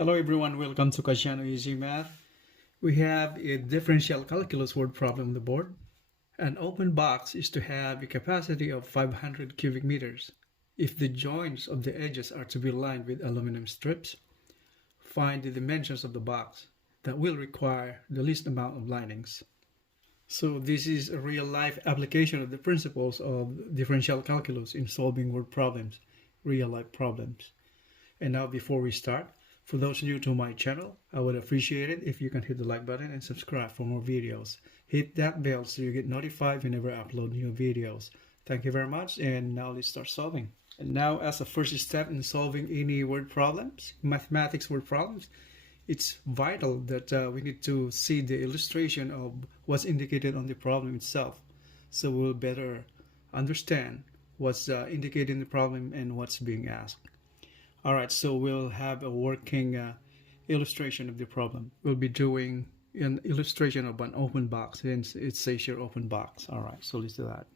Hello everyone, welcome to Kashano Easy Math. We have a differential calculus word problem on the board. An open box is to have a capacity of 500 cubic meters. If the joints of the edges are to be lined with aluminum strips, find the dimensions of the box. That will require the least amount of linings. So this is a real-life application of the principles of differential calculus in solving word problems, real-life problems. And now before we start, for those new to my channel, I would appreciate it if you can hit the like button and subscribe for more videos. Hit that bell so you get notified whenever I upload new videos. Thank you very much, and now let's start solving. And now, as a first step in solving any word problems, mathematics word problems, it's vital that we need to see the illustration of what's indicated on the problem itself, so we'll better understand what's indicated in the problem and what's being asked. Alright, so we'll have a working illustration of the problem. We'll be doing an illustration of an open box, hence it says here open box. Alright, so let's do that.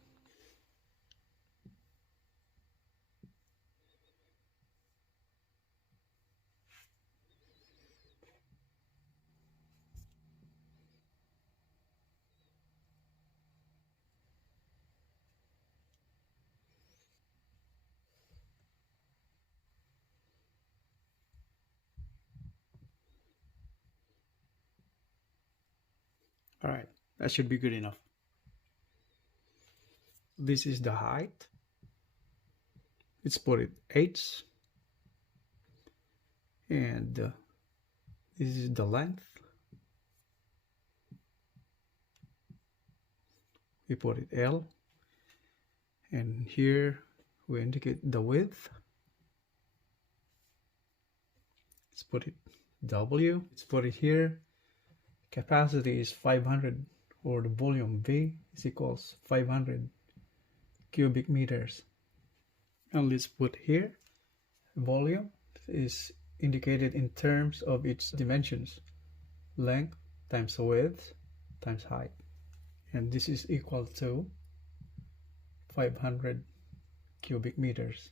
Alright, that should be good enough. This is the height. Let's put it 8. And this is the length. We put it L. And here we indicate the width. Let's put it W. Let's put it here. Capacity is 500, or the volume V is equals 500 cubic meters. And let's put here volume is indicated in terms of its dimensions, length times width times height, and this is equal to 500 cubic meters.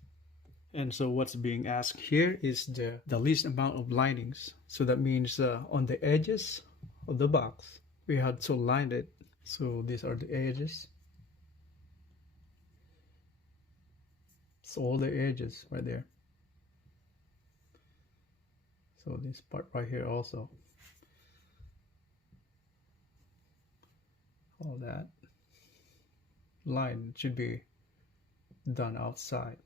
And so what's being asked here is the least amount of linings. So that means on the edges of the box we had to line it. So these are the edges. So all the edges right there. So this part right here also. All that line should be done outside.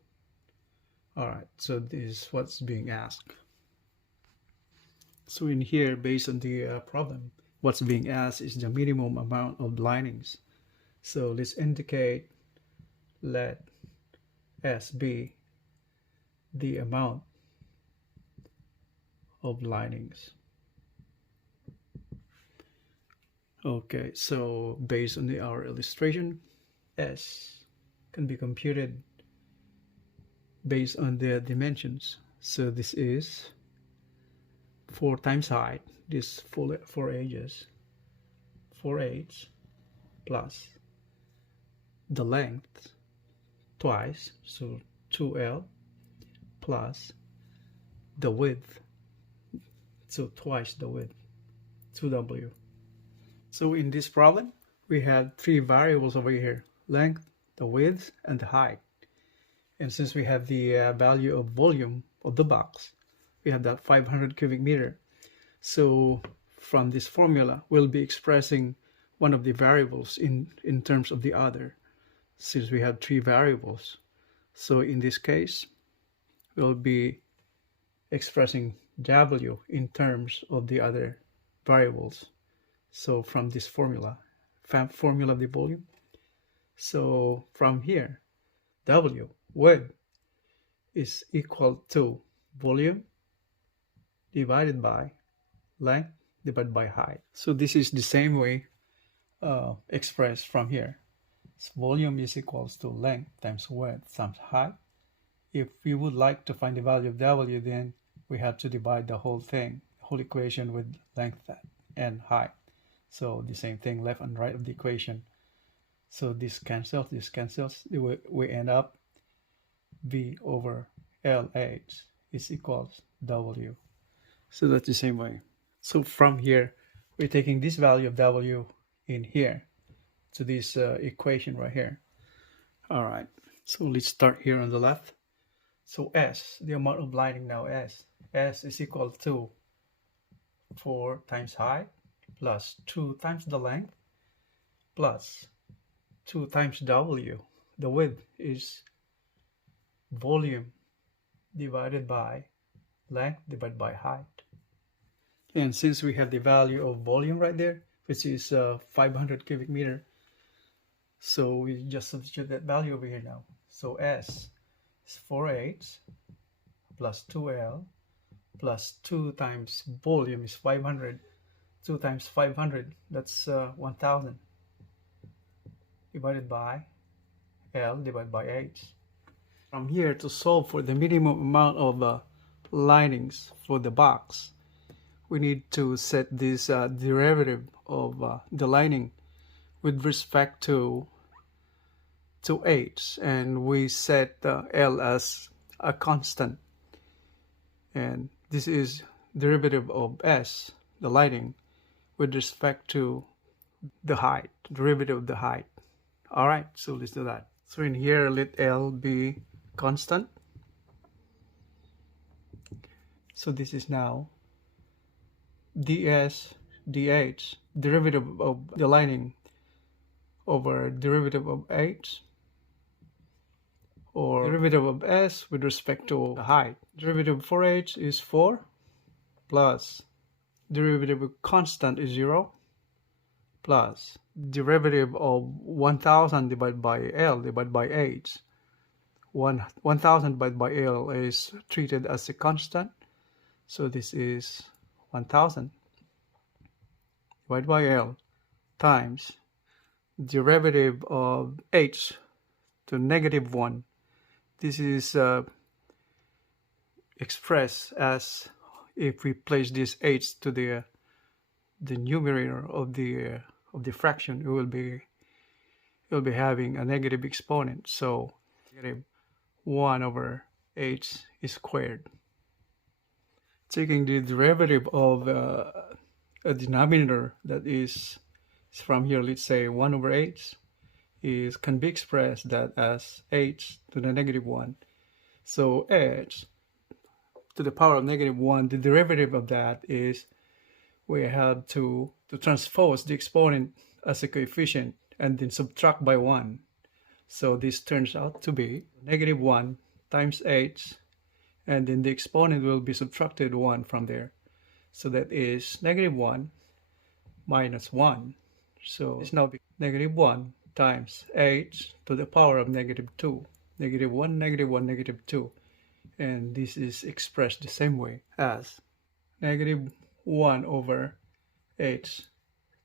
Alright, so this is what's being asked. So in here, based on the problem, what's being asked is the minimum amount of linings. So let's indicate, let S be the amount of linings. Okay, so based on our illustration, S can be computed based on the dimensions. So this is 4 times height, this 4 edges, 4/8, plus the length twice, so 2L, plus the width, so twice the width, 2W. So in this problem, we have 3 variables over here: length, the width, and the height. And since we have the value of volume of the box, we have that 500 cubic meter. So from this formula, we'll be expressing one of the variables in terms of the other, since we have 3 variables. So in this case, we'll be expressing W in terms of the other variables. So from this formula of the volume, so from here, W, width, is equal to volume divided by length divided by height. So this is the same way expressed from here. So volume is equals to length times width times height. If we would like to find the value of W, then we have to divide the whole thing, whole equation, with length and height. So the same thing, left and right of the equation. So this cancels, we end up V over LH is equals W. So that's the same way. So from here, we're taking this value of W in here to this equation right here. All right, so let's start here on the left. So S, the amount of lining now, S is equal to 4 times height plus 2 times the length plus 2 times W. The width is volume divided by length divided by height. And since we have the value of volume right there, which is 500 cubic meter, so we just substitute that value over here now. So S is 4H plus 2L plus 2 times volume is 500. 2 times 500, that's 1000 divided by L divided by H. From here, to solve for the minimum amount of linings for the box, we need to set this derivative of the lining with respect to H, and we set L as a constant, and this is derivative of S, the lining, with respect to the height, derivative of the height. All right, so let's do that. So in here, let L be constant. So this is now ds dh, derivative of the lining over derivative of h, or derivative of s with respect to the height. Derivative for h is 4 plus derivative of constant is 0 plus derivative of 1000 divided by L divided by h. 1000 divided by L is treated as a constant, so this is 1000 divided by L times derivative of h to negative 1. This is expressed as if we place this h to the numerator of the fraction, it will be having a negative exponent. So negative 1 over h squared. Taking the derivative of a denominator that is from here, let's say 1 over h, can be expressed that as h to the negative 1. So h to the power of negative 1, the derivative of that is we have to transpose the exponent as a coefficient and then subtract by 1. So this turns out to be negative 1 times h, and then the exponent will be subtracted 1 from there. So that is negative 1 minus 1. So it's now negative 1 times h to the power of negative 2. Negative 1, negative 1, negative 2. And this is expressed the same way as negative 1 over h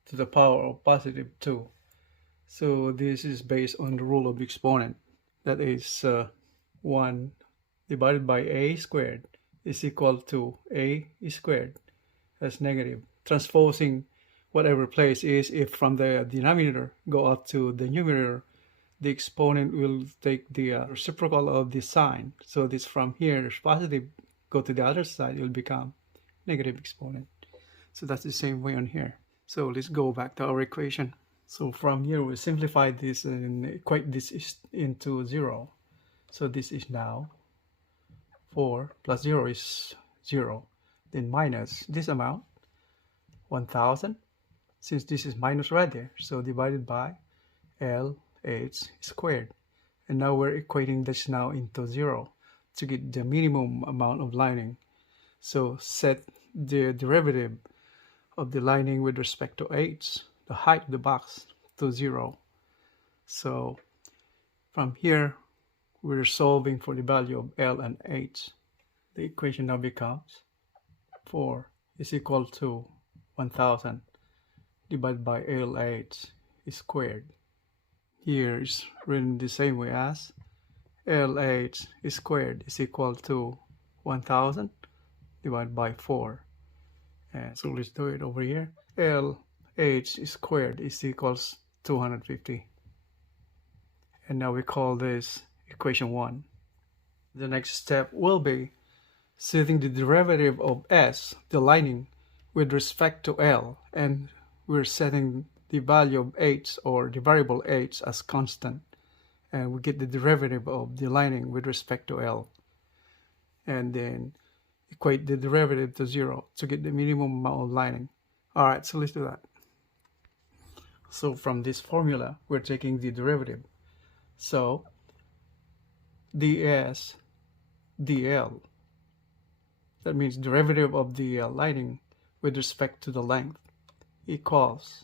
to the power of positive 2. So this is based on the rule of the exponent. That is 1 divided by a squared is equal to a squared as negative. Transposing whatever place is, if from the denominator go up to the numerator, the exponent will take the reciprocal of the sign. So this from here is positive, go to the other side, it will become negative exponent. So that's the same way on here. So let's go back to our equation. So from here we simplify this and equate this into 0. So this is now 4 plus 0 is 0. Then minus this amount, 1000. Since this is minus right there, so divided by LH squared. And now we're equating this now into 0 to get the minimum amount of lining. So set the derivative of the lining with respect to h, the height of the box, to 0. So from here, we're solving for the value of L and H. The equation now becomes 4 is equal to 1000 divided by LH squared. Here is written the same way as LH squared is equal to 1000 divided by 4. And so let's do it over here. LH squared is equals 250. And now we call this equation 1. The next step will be setting the derivative of S, the lining, with respect to L, and we're setting the value of H, or the variable H, as constant, and we get the derivative of the lining with respect to L, and then equate the derivative to 0 to get the minimum amount of lining. All right, so let's do that. So from this formula, we're taking the derivative. So ds dl, that means derivative of the lining with respect to the length, equals,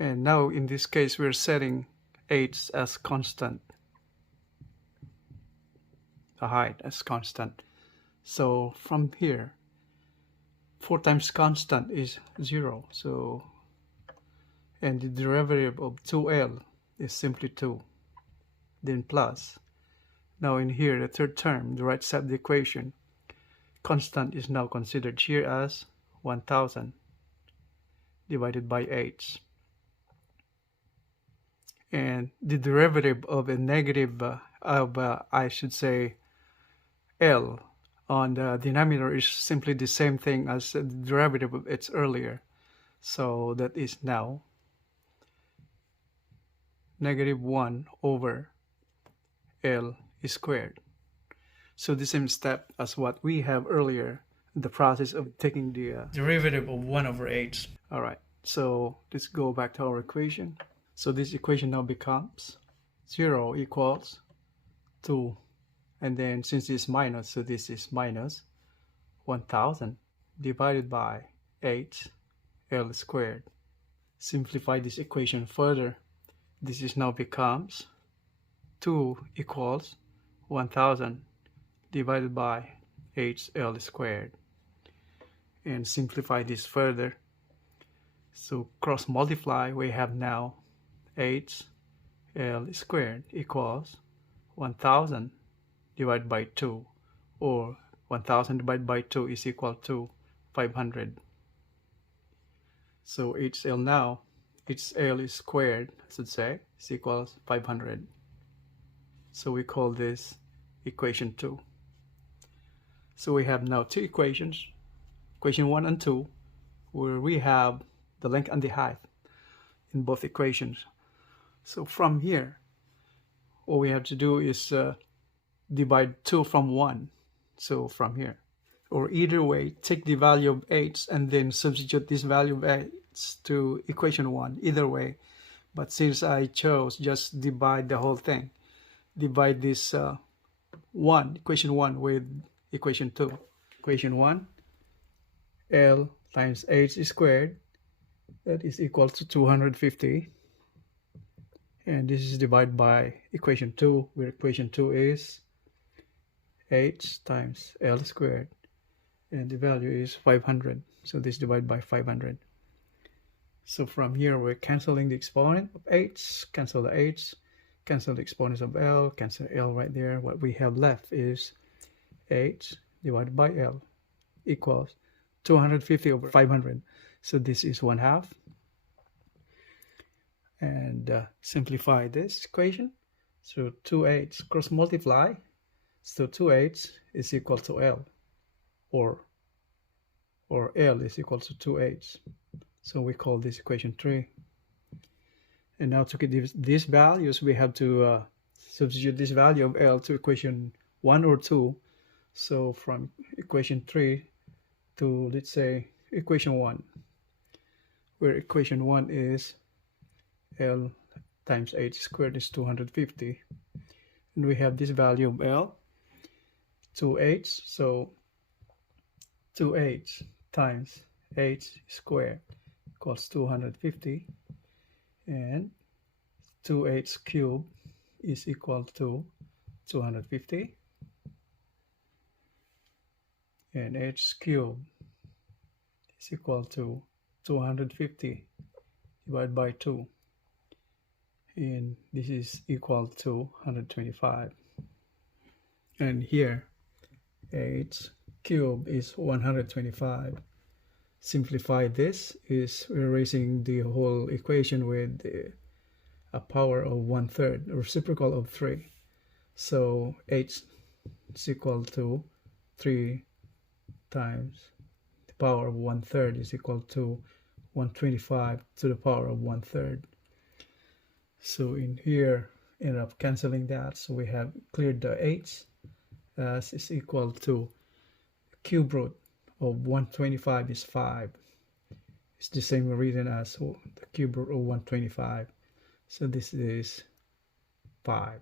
and now in this case we're setting h as constant, the height as constant. So from here, 4 times constant is 0, so, and the derivative of 2l is simply 2, then plus. Now in here, the third term, the right side of the equation, constant is now considered here as 1000 divided by h. And the derivative of a negative, I should say, L on the denominator is simply the same thing as the derivative of its earlier. So that is now negative 1 over L squared. So the same step as what we have earlier in the process of taking the derivative of 1 over h. All right, so let's go back to our equation. So this equation now becomes 0 equals 2, and then since it's minus, so this is minus 1000 divided by h L squared. Simplify this equation further. This is now becomes 2 equals 1000 divided by h L squared. And simplify this further. So cross multiply, we have now h L squared equals 1000 divided by 2, or 1000 divided by 2 is equal to 500. So HL now, HL is squared, I should say, is equals 500. So we call this equation 2. So we have now two equations, equation 1 and 2, where we have the length and the height in both equations. So from here, all we have to do is divide 2 from 1. So from here, or either way, take the value of h and then substitute this value of h to equation 1, either way. But since I chose just divide the whole thing, divide this equation 1 with equation 2. Equation 1, L times h squared, that is equal to 250. And this is divided by equation 2, where equation 2 is h times L squared, and the value is 500. So this divided by 500. So from here, we're canceling the exponent of h, cancel the h, cancel the exponents of L, cancel L right there. What we have left is h divided by L equals 250 over 500. So this is 1/2. And simplify this equation. So 2h cross multiply. So 2h is equal to L, or L is equal to 2h. So we call this equation 3. And now to get these values, we have to substitute this value of L to equation 1 or 2. So from equation 3 to, let's say, equation 1, where equation 1 is L times h squared is 250. And we have this value of L, 2h, so 2h times h squared equals 250, and 2h cubed is equal to 250, and h cubed is equal to 250 divided by 2, and this is equal to 125. And here h cubed is 125. Simplify this is erasing the whole equation with a power of 1/3, reciprocal of 3. So h is equal to 3 times the power of 1/3 is equal to 125 to the power of 1/3. So in here, end up canceling that. So we have cleared the 8's as is equal to cube root of 125 is 5. It's the same reason as the cube root of 125. So this is 5.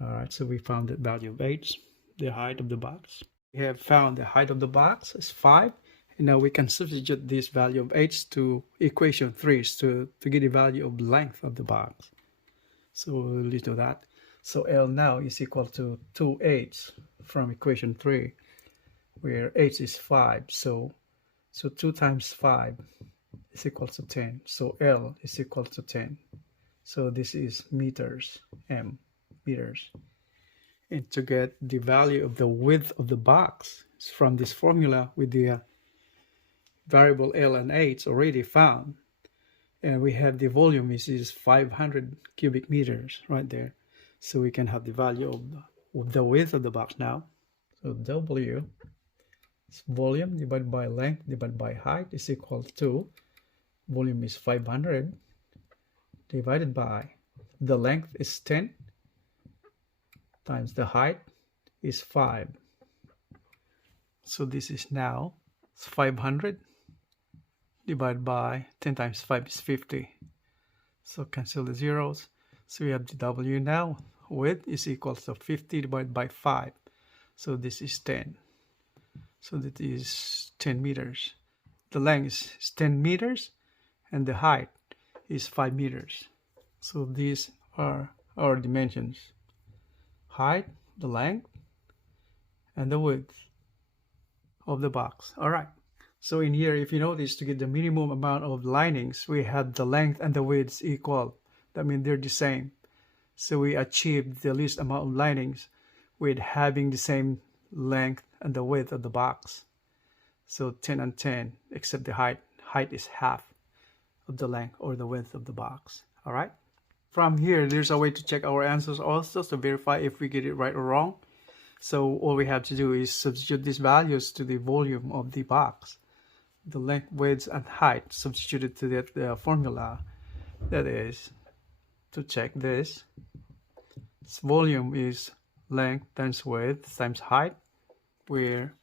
Alright, so we found the value of 8, the height of the box. We have found the height of the box is 5. And now we can substitute this value of 8 to equation 3 to get the value of length of the box. So we'll do that. So L now is equal to 2/8 from equation 3, where 8 is 5. So 2 times 5 is equal to 10. So L is equal to 10. So this is meters, M, meters. And to get the value of the width of the box from this formula with the variable L and H already found. And we have the volume is 500 cubic meters right there. So we can have the value of the width of the box now. So W is volume divided by length divided by height is equal to, volume is 500 divided by the length is 10 times the height is 5. So this is now 500 divided by 10 times 5 is 50. So cancel the zeros. So we have the W now. Width is equal to 50 divided by 5. So this is 10. So that is 10 meters. The length is 10 meters and the height is 5 meters. So these are our dimensions. Height, the length, and the width of the box. Alright. So in here, if you notice, to get the minimum amount of linings, we have the length and the width equal. That means they're the same. So we achieved the least amount of linings with having the same length and the width of the box. So 10 and 10, except the height. Height is half of the length or the width of the box. All right. From here, there's a way to check our answers also to verify if we get it right or wrong. So all we have to do is substitute these values to the volume of the box. The length, width, and height substituted to the formula. That is, to check this, volume is length times width times height, where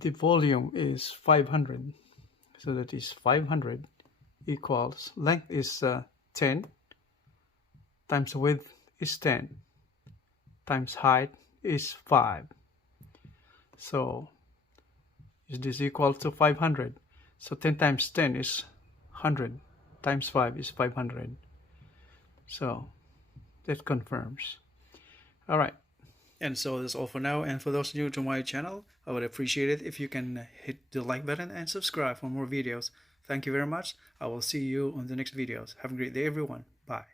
the volume is 500. So that is 500 equals, length is 10 times width is 10 times height is 5. So is this equal to 500? So 10 times 10 is 100 times 5 is 500. So that confirms. All right. And so that's all for now. And for those new to my channel, I would appreciate it if you can hit the like button and subscribe for more videos. Thank you very much. I will see you on the next videos. Have a great day, everyone. Bye.